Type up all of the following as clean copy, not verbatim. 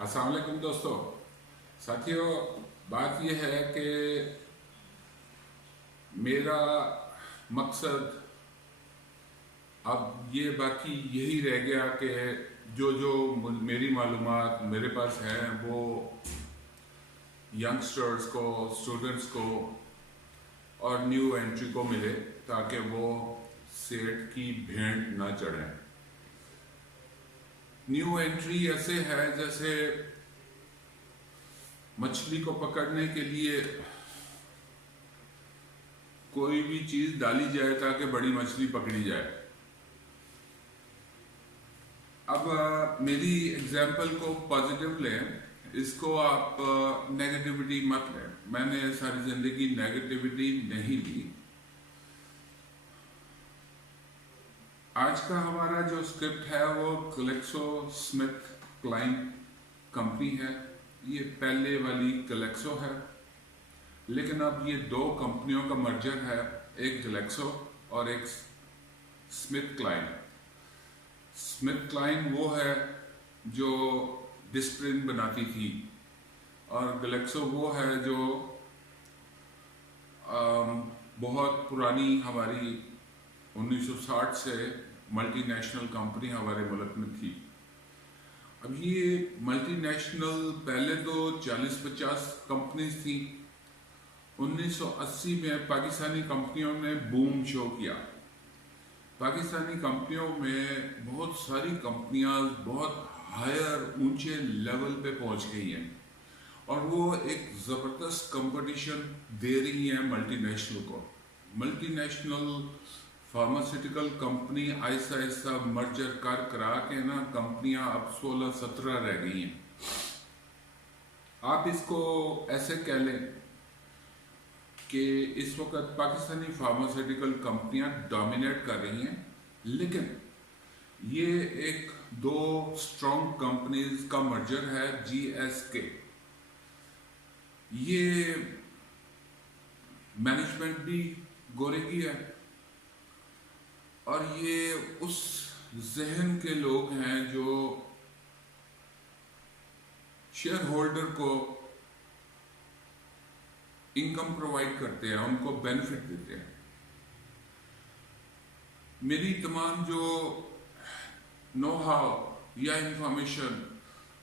अस्सलाम वालेकुम दोस्तों। साथियों, बात यह है कि मेरा मकसद अब ये बाकी यही रह गया कि जो मेरी मालूमात मेरे पास है वो यंगस्टर्स को, स्टूडेंट्स को और न्यू एंट्री को मिले ताकि वो सेठ की भेंट ना चढ़ें। न्यू एंट्री ऐसे है जैसे मछली को पकड़ने के लिए कोई भी चीज डाली जाए ताकि बड़ी मछली पकड़ी जाए। अब मेरी एग्जाम्पल को पॉजिटिव लें, इसको आप नेगेटिविटी मत लें। मैंने सारी जिंदगी नेगेटिविटी नहीं ली। आज का हमारा जो स्क्रिप्ट है वो ग्लेक्सो स्मिथ क्लाइन कंपनी है। ये पहले वाली ग्लेक्सो है, लेकिन अब ये दो कंपनियों का मर्जर है, एक ग्लेक्सो और एक स्मिथ क्लाइन। स्मिथ क्लाइन वो है जो डिस्प्रिन बनाती थी और ग्लेक्सो वो है जो बहुत पुरानी हमारी 1960 से मल्टी नेशनल कंपनी हमारे मुल्क में थी। अब ये मल्टी नेशनल पहले तो 40-50 कंपनीज थी। 1980 में पाकिस्तानी कंपनियों ने बूम शो किया। पाकिस्तानी कंपनियों में बहुत सारी कंपनियां बहुत हायर ऊंचे लेवल पे पहुंच गई हैं और वो एक ज़बरदस्त कंपटीशन दे रही हैं मल्टी नेशनल को। मल्टी नेशनल फार्मास्यूटिकल कंपनी ऐसा ऐसा मर्जर करा के ना कंपनियां अब 16-17 रह गई हैं। आप इसको ऐसे कह लें कि इस वक्त पाकिस्तानी फार्मास्यूटिकल कंपनियां डोमिनेट कर रही हैं, लेकिन ये एक दो स्ट्रॉन्ग कंपनीज का मर्जर है, GSK। ये मैनेजमेंट भी गोरे की है और ये उस जहन के लोग हैं जो शेयर होल्डर को इनकम प्रोवाइड करते हैं, उनको बेनिफिट देते हैं। मेरी तमाम जो नो हाउ या इंफॉर्मेशन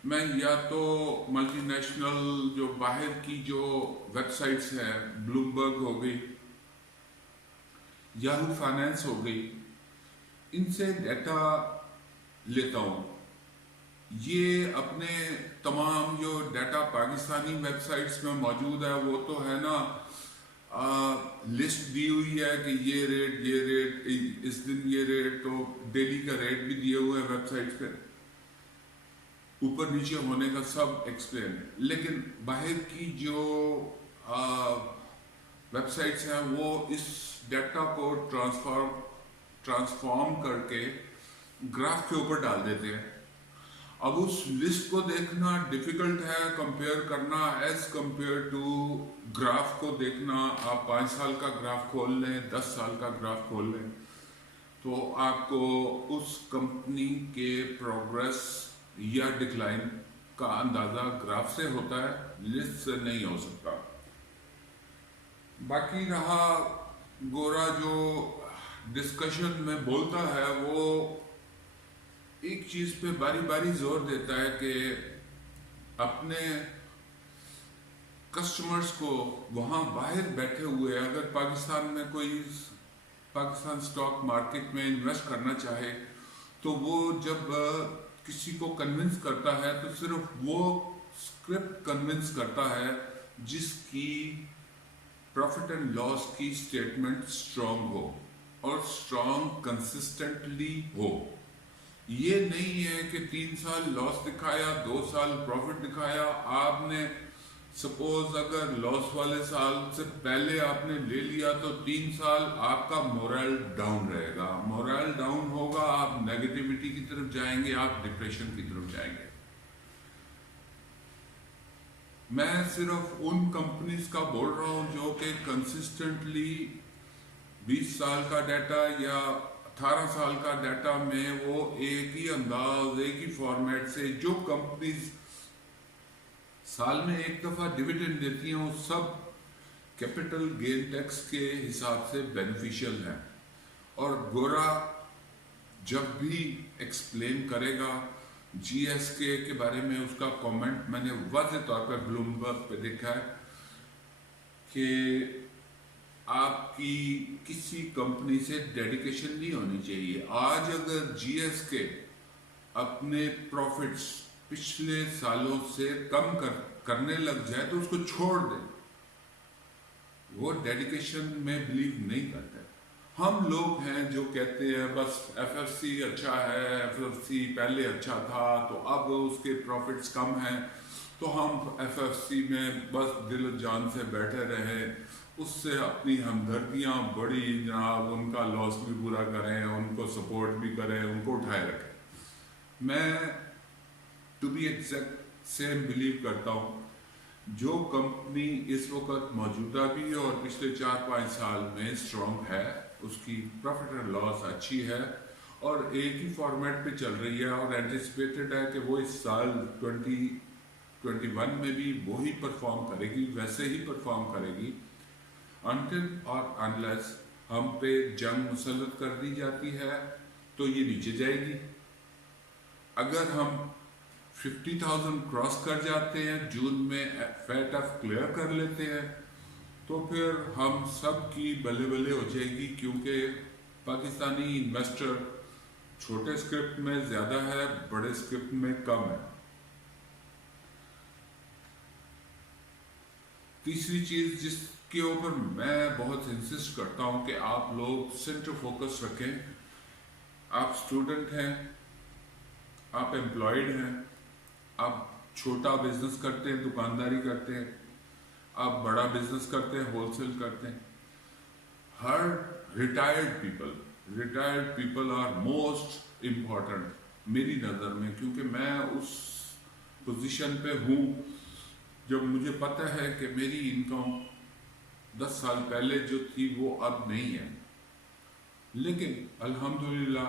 मैं या तो मल्टी नेशनल जो बाहर की जो वेबसाइट्स हैं, ब्लूमबर्ग हो गई, याहू फाइनेंस हो गई, इनसे डाटा लेता हूँ। ये अपने तमाम जो डाटा पाकिस्तानी वेबसाइट्स में मौजूद है वो तो है ना, लिस्ट दी हुई है कि ये रेट इस दिन ये रेट, तो डेली का रेट भी दिए हुए हैं वेबसाइट्स पे, ऊपर नीचे होने का सब एक्सप्लेन है। लेकिन बाहर की जो वेबसाइट्स हैं वो इस डाटा को ट्रांसफॉर्म करके ग्राफ के ऊपर डाल देते हैं। अब उस लिस्ट को देखना डिफिकल्ट है, कंपेयर करना एज कंपेयर टू ग्राफ को देखना। आप 5 साल का ग्राफ खोल लें, 10 साल का ग्राफ खोल लें, तो आपको उस कंपनी के प्रोग्रेस या डिक्लाइन का अंदाजा ग्राफ से होता है, लिस्ट से नहीं हो सकता। बाकी रहा गोरा जो डिस्कशन में बोलता है, वो एक चीज पे बारी बारी जोर देता है कि अपने कस्टमर्स को वहां बाहर बैठे हुए, अगर पाकिस्तान में कोई पाकिस्तान स्टॉक मार्केट में इन्वेस्ट करना चाहे तो वो जब किसी को कन्विंस करता है तो सिर्फ वो स्क्रिप्ट कन्विंस करता है जिसकी प्रॉफिट एंड लॉस की स्टेटमेंट स्ट्रांग हो और स्ट्रांग कंसिस्टेंटली हो। ये नहीं है कि 3 साल लॉस दिखाया, 2 साल प्रॉफिट दिखाया। आपने सपोज अगर लॉस वाले साल से पहले आपने ले लिया तो 3 साल आपका मोरल डाउन रहेगा। मोरल डाउन होगा, आप नेगेटिविटी की तरफ जाएंगे, आप डिप्रेशन की तरफ जाएंगे। मैं सिर्फ उन कंपनीज का बोल रहा हूं जो कि कंसिस्टेंटली 20 साल का डाटा या 18 साल का डाटा में वो एक ही अंदाज, एक ही फॉर्मेट से जो कंपनीज साल में एक दफ़ा डिविडेंड देती हैं, वो सब कैपिटल गेन टैक्स के हिसाब से बेनिफिशियल है। और गोरा जब भी एक्सप्लेन करेगा जीएसके के बारे में, उसका कमेंट मैंने वाज़ेह तौर पर ब्लूमबर्ग पे देखा है कि आपकी किसी कंपनी से डेडिकेशन नहीं होनी चाहिए। आज अगर जीएसके अपने प्रॉफिट्स पिछले सालों से कम करने लग जाए तो उसको छोड़ दे, वो डेडिकेशन में बिलीव नहीं करते। हम लोग हैं जो कहते हैं बस एफएफसी अच्छा है, एफएफसी पहले अच्छा था तो अब उसके प्रॉफिट्स कम हैं तो हम एफएफसी में बस दिल जान से बैठे रहें, उससे अपनी हमदर्दियाँ बड़ी जनाब, उनका लॉस भी पूरा करें, उनको सपोर्ट भी करें, उनको उठाए रखें। मैं to be exact same believe करता हूँ। जो कंपनी इस वक्त मौजूदा भी और पिछले 4-5 साल में स्ट्रॉन्ग है, उसकी प्रॉफिट एंड लॉस अच्छी है और एक ही फॉर्मेट पे चल रही है और एंटिसिपेटेड है कि वो इस साल 2021 में भी वही परफॉर्म करेगी, वैसे ही परफॉर्म करेगी अनटिल और अनलेस हम पे जंग मुसल्लत कर दी जाती है तो ये नीचे जाएगी। अगर हम 50,000 क्रॉस कर जाते हैं, जून में फैटफ क्लियर कर लेते हैं तो फिर हम सब की बल्ले बल्ले हो जाएगी, क्योंकि पाकिस्तानी इन्वेस्टर छोटे स्क्रिप्ट में ज़्यादा है, बड़े स्क्रिप्ट में कम है। तीसरी चीज़ जिसके ऊपर मैं बहुत इंसिस्ट करता हूँ कि आप लोग सेंटर फोकस रखें। आप स्टूडेंट हैं, आप एम्प्लॉयड हैं, आप छोटा बिजनेस करते हैं, दुकानदारी करते हैं, आप बड़ा बिजनेस करते हैं, होलसेल करते हैं। हर retired people are most important मेरी नज़र में, क्योंकि मैं उस पोजीशन पे हूँ जब मुझे पता है कि मेरी इनकम 10 साल पहले जो थी वो अब नहीं है। लेकिन अल्हम्दुलिल्लाह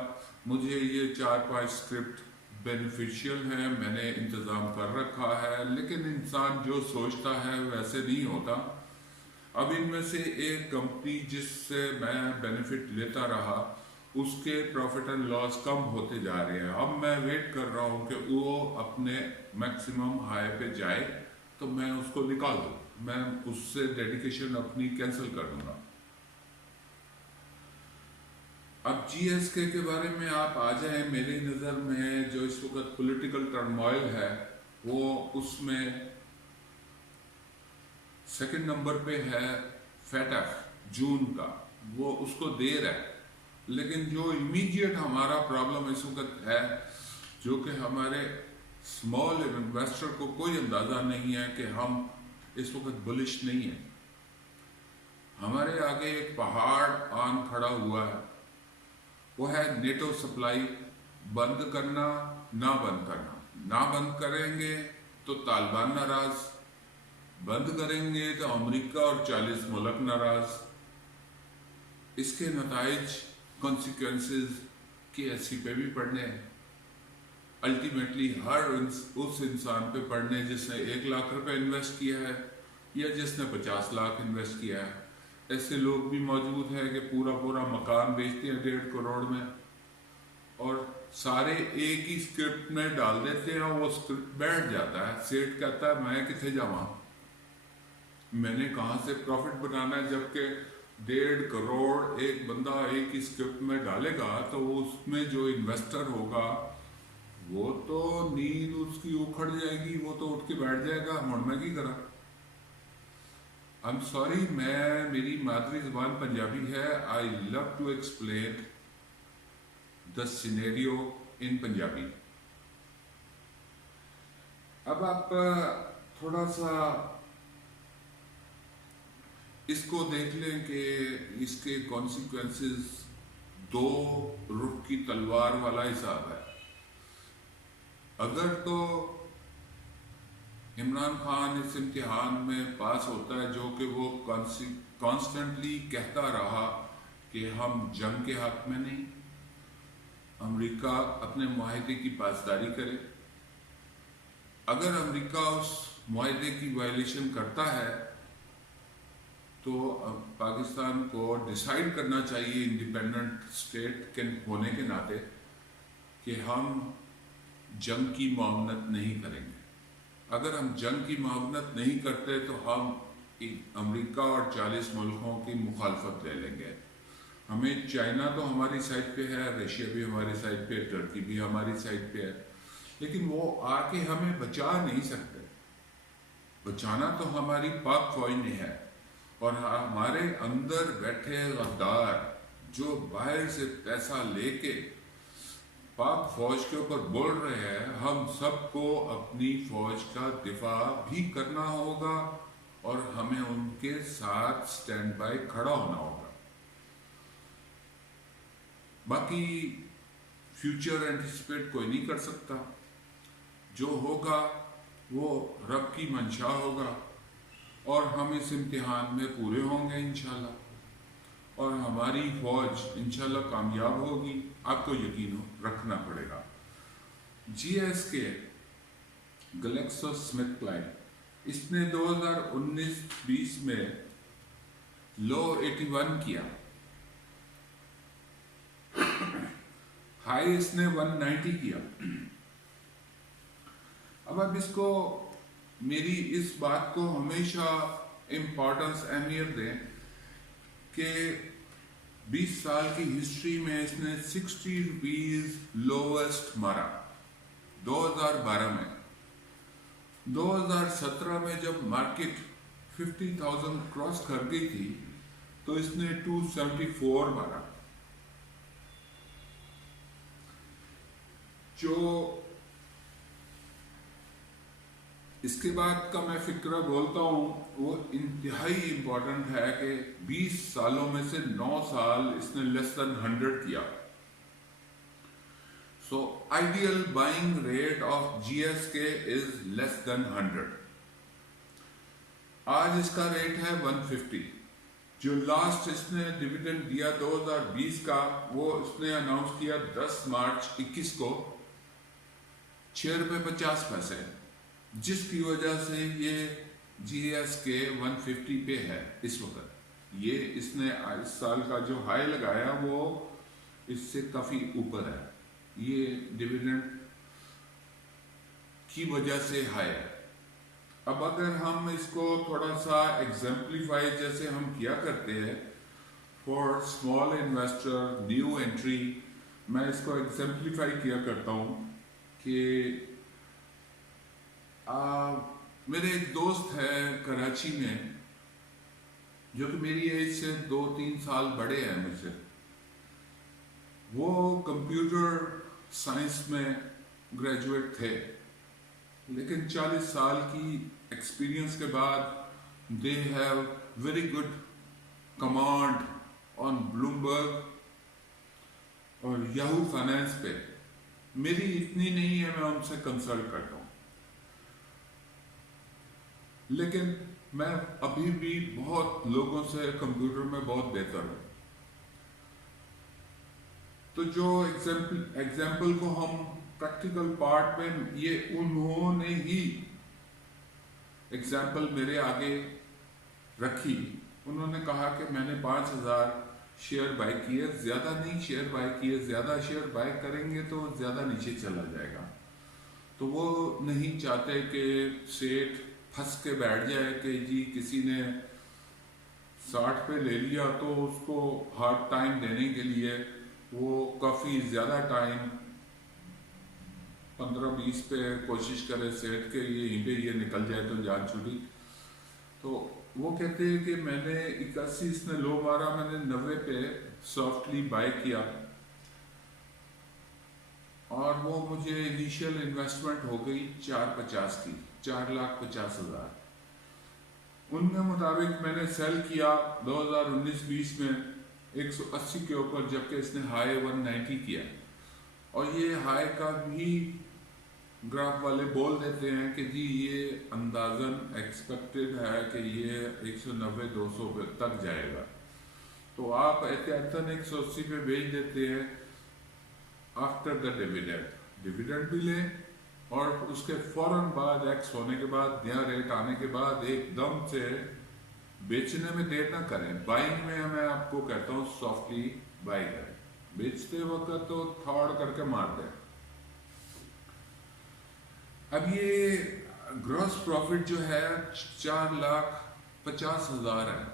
मुझे ये 4-5 स्क्रिप्ट बेनिफिशियल है, मैंने इंतज़ाम कर रखा है। लेकिन इंसान जो सोचता है वैसे नहीं होता। अब इनमें से एक कंपनी जिससे मैं बेनिफिट लेता रहा, उसके प्रॉफिट एंड लॉस कम होते जा रहे हैं। अब मैं वेट कर रहा हूँ कि वो अपने मैक्सिमम हाई पे जाए तो मैं उसको निकाल दूँ, मैं उससे डेडिकेशन अपनी कैंसिल कर दूँगा। अब जीएसके के बारे में आप आ जाए, मेरी नज़र में जो इस वक्त पॉलिटिकल टर्मोइल है वो उसमें सेकंड नंबर पे है फैटफ जून का, वो उसको देर है। लेकिन जो इमीडिएट हमारा प्रॉब्लम इस वक्त है, जो कि हमारे स्मॉल इन्वेस्टर को कोई अंदाज़ा नहीं है कि हम इस वक्त बुलिश नहीं है। हमारे आगे एक पहाड़ आन खड़ा हुआ है, वो है नेटो सप्लाई बंद करना, ना बंद करना। ना बंद करेंगे तो तालिबान नाराज, बंद करेंगे तो अमेरिका और 40 मुल्क नाराज। इसके नताइज कॉन्सिक्वेंसेस KSE पे भी पड़ने हैं, अल्टीमेटली हर उस इंसान पे पड़ने जिसने 1 लाख रुपए इन्वेस्ट किया है या जिसने 50 लाख इन्वेस्ट किया है। ऐसे लोग भी मौजूद हैं कि पूरा मकान बेचते हैं 1.5 करोड़ में और सारे एक ही स्क्रिप्ट में डाल देते हैं, वो स्क्रिप्ट बैठ जाता है। सेठ कहता है मैं किथे जावा, मैंने कहाँ से प्रॉफिट बनाना है, जबकि 1.5 करोड़ एक बंदा एक ही स्क्रिप्ट में डालेगा तो उसमें जो इन्वेस्टर होगा वो तो नींद उसकी उखड़ जाएगी, वो तो उठ के बैठ जाएगा, मुड़ मैं की करा। आई एम सॉरी, मेरी मादरी ज़बान पंजाबी है। I love to explain the scenario in Punjabi. अब आप थोड़ा सा इसको देख लें कि इसके कॉन्सिक्वेंसेस 2 रुख की तलवार वाला हिसाब है। अगर तो इमरान खान इस इम्तिहान में पास होता है, जो कि वो कॉन्स्टेंटली कहता रहा कि हम जंग के हक में नहीं, अमेरिका अपने मुआहदे की पासदारी करे। अगर अमेरिका उस मुआहदे की वायलेशन करता है तो पाकिस्तान को डिसाइड करना चाहिए इंडिपेंडेंट स्टेट के होने के नाते कि हम जंग की मुआवनत नहीं करेंगे। अगर हम जंग की मुआवनत नहीं करते तो हम अमेरिका और 40 मुल्कों की मुखालफत ले लेंगे। हमें चाइना तो हमारी साइड पे है, रशिया भी हमारी साइड पे है, टर्की भी हमारी साइड पे है, लेकिन वो आके हमें बचा नहीं सकते। बचाना तो हमारी पाक फौज ने है, और हमारे अंदर बैठे गद्दार जो बाहर से पैसा लेके पाक फौज के ऊपर बोल रहे हैं, हम सबको अपनी फौज का दिफा भी करना होगा और हमें उनके साथ स्टैंड बाय खड़ा होना होगा। बाकी फ्यूचर एंटिसिपेट कोई नहीं कर सकता, जो होगा वो रब की मंशा होगा और हम इस इम्तिहान में पूरे होंगे इंशाल्लाह, और हमारी फौज इंशाल्लाह कामयाब होगी। आपको यकीन रखना पड़ेगा। GSK GlaxoSmithKline इसने 2019-20 में लो 81 किया, हाई इसने 190 किया। अब इसको मेरी इस बात को हमेशा इम्पोर्टेंस अहमियत दें कि 20 साल की हिस्ट्री में इसने 60 रुपीज लोवेस्ट मारा 2012 में। 2017 में जब मार्केट 50,000 क्रॉस कर गई थी तो इसने 274 मारा। जो इसके बाद का मैं फिक्रा बोलता हूँ वो इंतहाई इम्पोर्टेंट है कि 20 सालों में से 9 साल इसने लेस देन 100 किया। So ideal buying rate of GSK is less than 100। आज इसका रेट है 150। जो लास्ट इसने डिविडेंड दिया 2020 का, वो इसने अनाउंस किया 10 मार्च 21 को, ₹6.50, जिसकी वजह से ये GSK 150 पे है इस वक्त। ये इसने इस साल का जो हाई लगाया वो इससे काफ़ी ऊपर है, ये डिविडेंड की वजह से हाई है। अब अगर हम इसको थोड़ा सा एग्जाम्पलीफाई जैसे हम किया करते हैं for small investor new entry, मैं इसको एग्जाम्पलीफाई किया करता हूँ कि मेरे एक दोस्त है कराची में जो कि मेरी एज से 2-3 साल बड़े हैं मुझसे। वो कंप्यूटर साइंस में ग्रेजुएट थे, लेकिन 40 साल की एक्सपीरियंस के बाद they have very good command on Bloomberg और याहू फाइनेंस पे। मेरी इतनी नहीं है, मैं उनसे कंसल्ट करता हूँ, लेकिन मैं अभी भी बहुत लोगों से कंप्यूटर में बहुत बेहतर हूँ। तो जो एग्जाम्पल को हम प्रैक्टिकल पार्ट में, ये उन्होंने ही एग्जाम्पल मेरे आगे रखी। उन्होंने कहा कि मैंने 5,000 शेयर बाय किए, ज़्यादा नहीं शेयर बाय किए, ज़्यादा शेयर बाय करेंगे तो ज़्यादा नीचे चला जाएगा। तो वो नहीं चाहते कि सेठ फंस के बैठ जाए कि जी किसी ने 60 पे ले लिया तो उसको हार्ड टाइम देने के लिए वो काफ़ी ज़्यादा टाइम 15-20 पे कोशिश करे सेठ के यहीं पे ये निकल जाए तो जान छुटी। तो वो कहते हैं कि मैंने 81 इसने लो मारा, मैंने 90 पे सॉफ्टली बाय किया और वो मुझे इनिशियल इन्वेस्टमेंट हो गई 450 की, 4,50,000। उनके मुताबिक मैंने सेल किया 2019-20 में 180 के ऊपर, जबकि इसने हाई 190 किया। और ये हाई का भी ग्राफ वाले बोल देते हैं कि जी ये अंदाजन एक्सपेक्टेड है कि ये 190-200 तक जाएगा। तो आप एहतियातन 180 पे बेच देते हैं आफ्टर द डिविडेंड भी लें اور اس کے فوراً بعد ایکس ہونے کے بعد نیا ریٹ آنے کے بعد ایک دم سے بیچنے میں دیر نہ کریں. بائنگ میں میں آپ کو کہتا ہوں سافٹلی بائی کریں, بیچتے وقت تو تھوڑ کر کے مار دیں. اب یہ گراس پروفٹ جو ہے 4,50,000 ہے.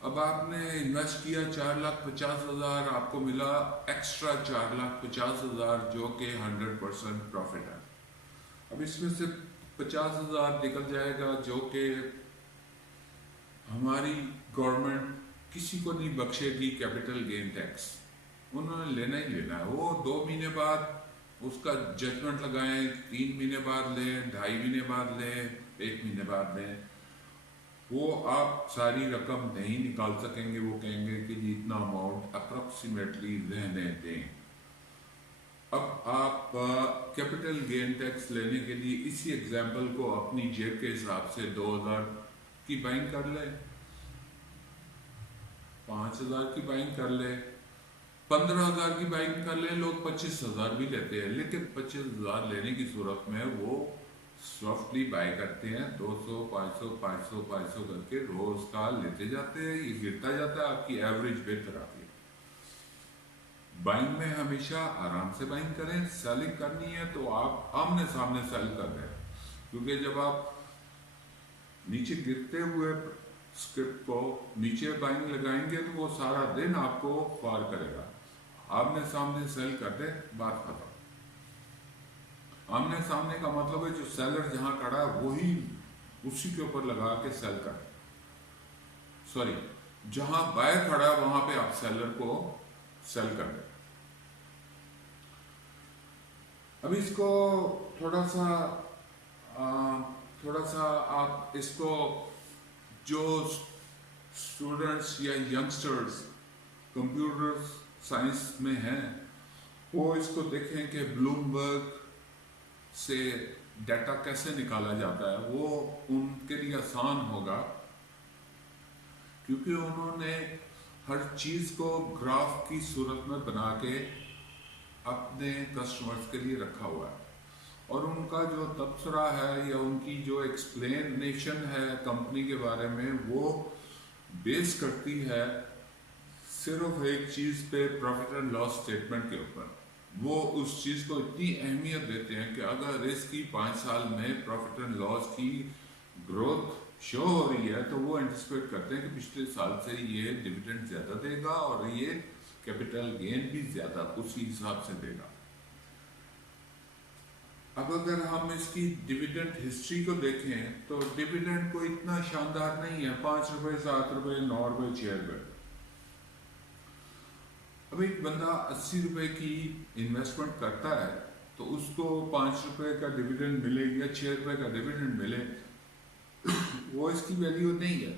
اب آپ نے انویسٹ کیا 4,50,000, آپ کو ملا ایکسٹرا 4,50,000 جو کہ 100% پروفٹ ہے. اب اس میں سے 50,000 نکل جائے گا جو کہ ہماری گورنمنٹ کسی کو نہیں بخشے گی کیپٹل گین ٹیکس. انہوں نے لینا ہی لینا ہے. وہ 2 مہینے بعد اس کا ججمنٹ لگائیں, 3 مہینے بعد لیں, 2.5 مہینے بعد لیں, 1 مہینے بعد لیں, وہ آپ ساری رقم نہیں نکال سکیں گے. وہ کہیں گے کہ جی اتنا اماؤنٹ اپروکسیمیٹلی رہنے دیں. اب آپ کیپٹل گین ٹیکس لینے کے لیے اسی ایگزامپل کو اپنی جیب کے حساب سے 2,000 کی بائنگ کر لیں, 5,000 کی بائنگ کر لیں, 15,000 کی بائنگ کر لیں. لوگ 25,000 بھی لیتے ہیں, لیکن 25,000 لینے کی صورت میں وہ سافٹلی بائی کرتے ہیں. 200 500 500 500 کر کے روز کا لیتے جاتے ہیں. یہ گرتا جاتا ہے, آپ کی ایوریج بہتر آتی ہے. بائنگ میں ہمیشہ آرام سے بائنگ کریں. سیلنگ کرنی ہے تو آپ آمنے سامنے سیل کر رہے ہیں, کیونکہ جب آپ نیچے گرتے ہوئے اسکرپٹ کو نیچے بائنگ لگائیں گے تو وہ سارا دن آپ کو فار کرے گا. آمنے سامنے سیل کر دیں, بات ختم. آمنے سامنے کا مطلب ہے جو سیلر جہاں کھڑا ہے وہی اسی کے اوپر لگا کے سیل کر, سوری جہاں بائر کھڑا ہے وہاں پہ آپ سیلر کو سیل کر دیں. اب اس کو تھوڑا سا آپ اس کو جو اسٹوڈنٹس یا ینگسٹرز کمپیوٹر سائنس میں ہیں وہ اس کو دیکھیں کہ بلومبرگ سے ڈیٹا کیسے نکالا جاتا ہے. وہ ان کے لیے آسان ہوگا کیونکہ انہوں نے ہر چیز کو گراف کی صورت میں بنا کے اپنے کسٹمرز کے لیے رکھا ہوا ہے. اور ان کا جو تبصرہ ہے یا ان کی جو ایکسپلینیشن ہے کمپنی کے بارے میں وہ بیس کرتی ہے صرف ایک چیز پہ, پروفٹ اینڈ لاس اسٹیٹمنٹ کے اوپر. وہ اس چیز کو اتنی اہمیت دیتے ہیں کہ اگر اس کی 5 سال میں پروفٹ اینڈ لاس کی گروتھ شو ہو رہی ہے تو وہ انٹیسپیٹ کرتے ہیں کہ پچھلے سال سے یہ ڈویڈنڈ زیادہ دے گا اور یہ کیپٹل گین بھی زیادہ اسی حساب سے دے گا. اب اگر ہم اس کی ڈویڈنڈ ہسٹری کو دیکھیں تو ڈویڈنڈ کو اتنا شاندار نہیں ہے, 5 روپے 7 روپے 9 روپے 6 روپے. اب ایک بندہ 80 روپے کی انویسٹمنٹ کرتا ہے تو اس کو 5 روپے کا ڈویڈنڈ ملے یا 6 روپے کا ڈویڈنڈ ملے وہ اس کی ویلیو نہیں ہے.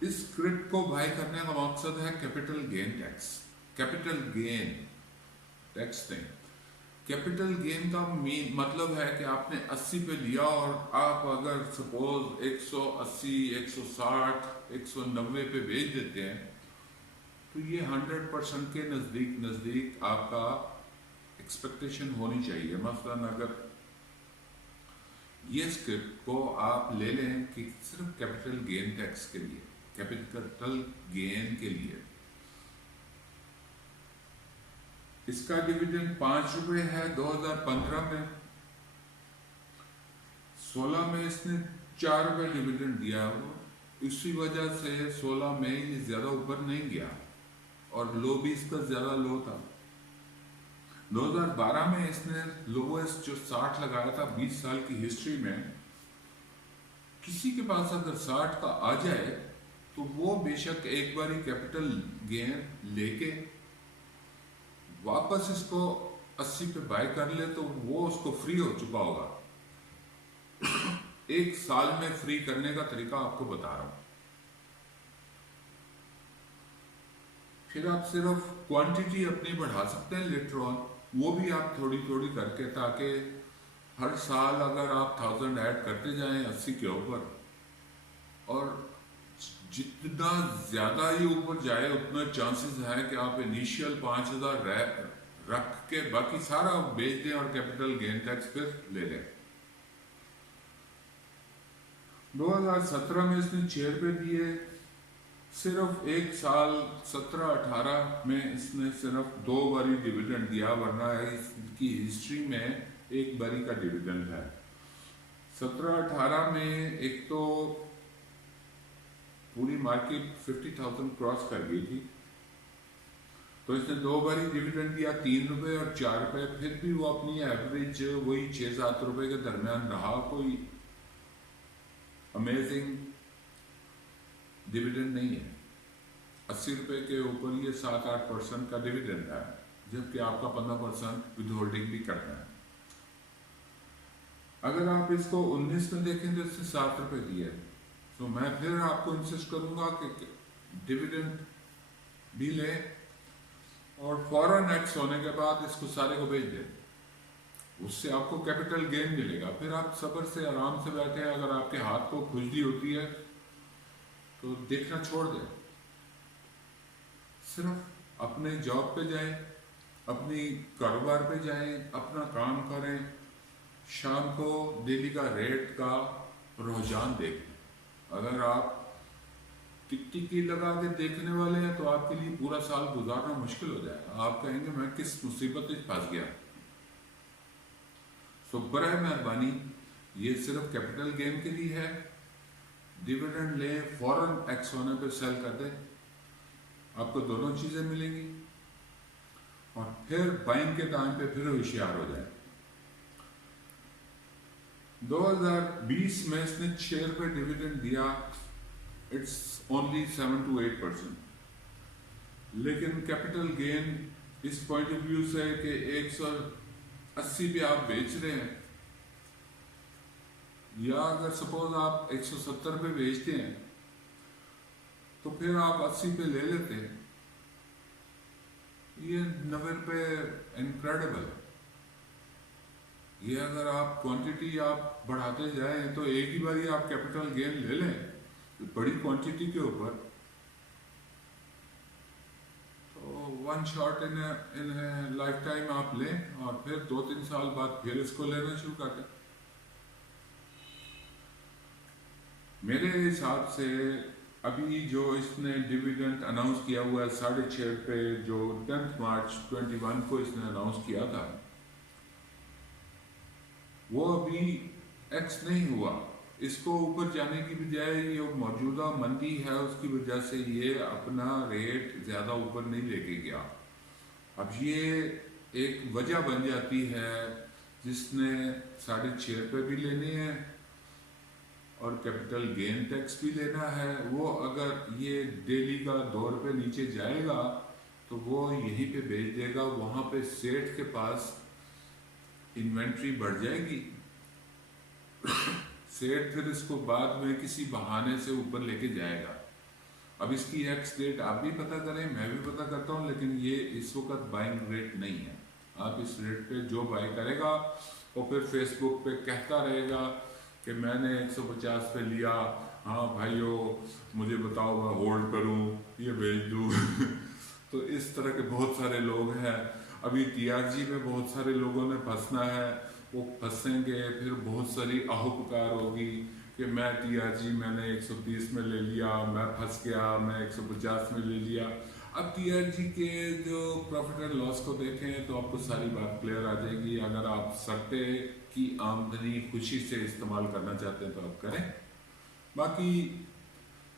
اس اسکرپٹ کو بائی کرنے کا مقصد ہے capital gain tax. Capital gain tax نہیں, کیپٹل گین کا مطلب ہے کہ آپ نے 80 پہ لیا اور آپ اگر سپوز 180 160 190 پہ بیچ دیتے ہیں تو یہ 100% کے نزدیک آپ کا ایکسپیکٹیشن ہونی چاہیے. مثلاً اگر یہ اسکرپٹ کو آپ لے لیں کہ صرف کیپٹل گین ٹیکس کے لیے, کیپٹل گین کے لیے اس کا ڈویڈنڈ 5 روپے ہے 2015 میں, 16 میں اس نے 4 روپے ڈویڈنڈ دیا. اسی وجہ سے 16 میں یہ زیادہ اوپر نہیں گیا اور لو بھی اس کا زیادہ لو تھا. 2012 میں اس نے لویسٹ جو 60 لگایا تھا 20 سال کی ہسٹری میں. کسی کے پاس اگر 60 کا آ جائے تو وہ بے شک ایک بار ہی کیپٹل گین لے کے واپس اس کو 80 پہ بائی کر لے تو وہ اس کو فری ہو چکا ہوگا. 1 سال میں فری کرنے کا طریقہ آپ کو بتا رہا ہوں. پھر آپ صرف کوانٹیٹی اپنی بڑھا سکتے ہیں لیٹر آن, وہ بھی آپ تھوڑی تھوڑی کر کے, تاکہ ہر سال اگر آپ 1000 ایڈ کرتے جائیں 80 کے اوپر, اور جتنا زیادہ ہی اوپر جائے اتنا چانسز ہے کہ آپ انیشیل 5000 रख के बाकी सारा बेच दें और कैपिटल गेन टैक्स फिर ले लें। 2017 में इसने 6 रुपये दिए। सिर्फ एक साल 17-18 में इसने सिर्फ 2 बारी डिविडेंड दिया, वरना इसकी हिस्ट्री में एक बारी का डिविडेंड है। 17-18 में एक तो पूरी मार्केट 50,000 क्रॉस कर गई थी, तो इसने 2 बारी डिविडेंड दिया, 3 रुपये और 4 रुपये। फिर भी वो अपनी एवरेज वही 6-7 रुपये के दरमियान रहा। कोई अमेजिंग डिविडेंड नहीं है। 80 रुपये के ऊपर ये 7-8% का डिविडेंड है, जबकि आपका 15% विद होल्डिंग भी करना है। अगर आप इसको 19 में देखें तो इससे 7 रुपये दिए, तो मैं फिर आपको इंसिस्ट करूंगा कि डिविडेंड भी ले और फॉरन एक्स होने के बाद इसको सारे को भेज दें, उससे आपको कैपिटल गेन मिलेगा। फिर आप सब्र से आराम से बैठे। अगर आपके हाथ को खुजली होती है तो देखना छोड़ दें, सिर्फ अपने जॉब पे जाएं, अपनी कारोबार पे जाएं, अपना काम करें। शाम को डेली का रेट का रुझान देखें। अगर आप टिकटिकी लगा के देखने वाले हैं तो आपके लिए पूरा साल गुजारना मुश्किल हो जाएगा। आप कहेंगे मैं किस मुसीबत में फंस गया। तो बराए मेहरबानी ये सिर्फ कैपिटल गेन के लिए है। डिविडेंड ले, फॉरन एक्स होने पे सेल कर दे, आपको दोनों चीजें मिलेंगी और फिर बाइंग के टाइम पे फिर होशियार हो जाए। 2020 में इसने 6 रुपये डिविडेंड दिया, इट्स ओनली 7 to 8%। लेकिन कैपिटल गेन इस पॉइंट ऑफ व्यू से कि 180 पे आप बेच रहे हैं, या अगर सपोज आप 170 पे बेचते हैं तो फिर आप 80 पे ले लेते हैं। ये 90 रुपये इनक्रेडिबल। ये अगर आप क्वांटिटी आप बढ़ाते जाएं तो एक ही बारी आप कैपिटल गेन ले लें बड़ी क्वांटिटी के ऊपर, तो one shot in life time आप लें और फिर 2-3 साल बाद फिर इसको लेना शुरू कर दें। मेरे हिसाब से अभी जो इसने डिविडेंड अनाउंस किया हुआ है 6.5 रुपये, जो 10 मार्च 2021 को इसने अनाउंस किया था, वो अभी एक्स नहीं हुआ। इसको ऊपर जाने की बजाय ये मौजूदा मंदी है, उसकी वजह से ये अपना रेट ज़्यादा ऊपर नहीं लेके गया। अब ये एक वजह बन जाती है जिसने 6.5 रुपये भी लेने हैं और कैपिटल गेन टैक्स भी लेना है। वो अगर ये डेली का 2 रुपये नीचे जाएगा तो वो यहीं पे बेच देगा, वहाँ पे सेठ के पास इन्वेंट्री बढ़ जाएगी। सेठ फिर इसको बाद में किसी बहाने से ऊपर लेके जाएगा। अब इसकी एक्स डेट आप भी पता करें, मैं भी पता करता हूँ, लेकिन ये इस वक्त बाइंग रेट नहीं है। आप इस रेट पे जो बाई करेगा वो फिर फेसबुक पे कहता रहेगा कि मैंने 150 पे लिया, हाँ भाइयों मुझे बताओ मैं होल्ड करूँ, ये बेच दूँ। तो इस तरह के बहुत सारे लोग हैं। अभी TRG में बहुत सारे लोगों ने फंसना है, वो फंसेंगे, फिर बहुत सारी आहू पुकार होगी कि मैं TRG मैंने 130 में ले लिया, मैं फंस गया, मैं 150 में ले लिया। अब TRG के जो प्रॉफिट एंड लॉस को देखें तो आपको सारी बात क्लियर आ जाएगी। अगर आप सट्टे की आमदनी खुशी से इस्तेमाल करना चाहते हैं तो आप करें, बाकी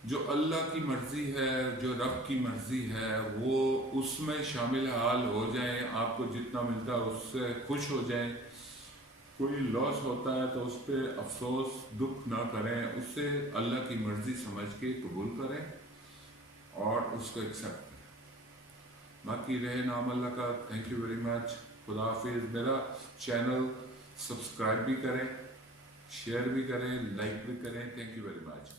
जो अल्लाह की मर्जी है, जो रब की मर्जी है, वो उसमें शामिल हाल हो जाएं। आपको जितना मिलता है उससे खुश हो जाएं। कोई लॉस होता है तो उस पर अफसोस दुख ना करें, उससे अल्लाह की मर्जी समझ के कबूल करें और उसको एक्सेप्ट करें। बाकी रहे नाम अल्लाह का। Thank you very much. खुदा हाफिज़। मेरा चैनल सब्सक्राइब भी करें, शेयर भी करें, लाइक भी करें। Thank you very much.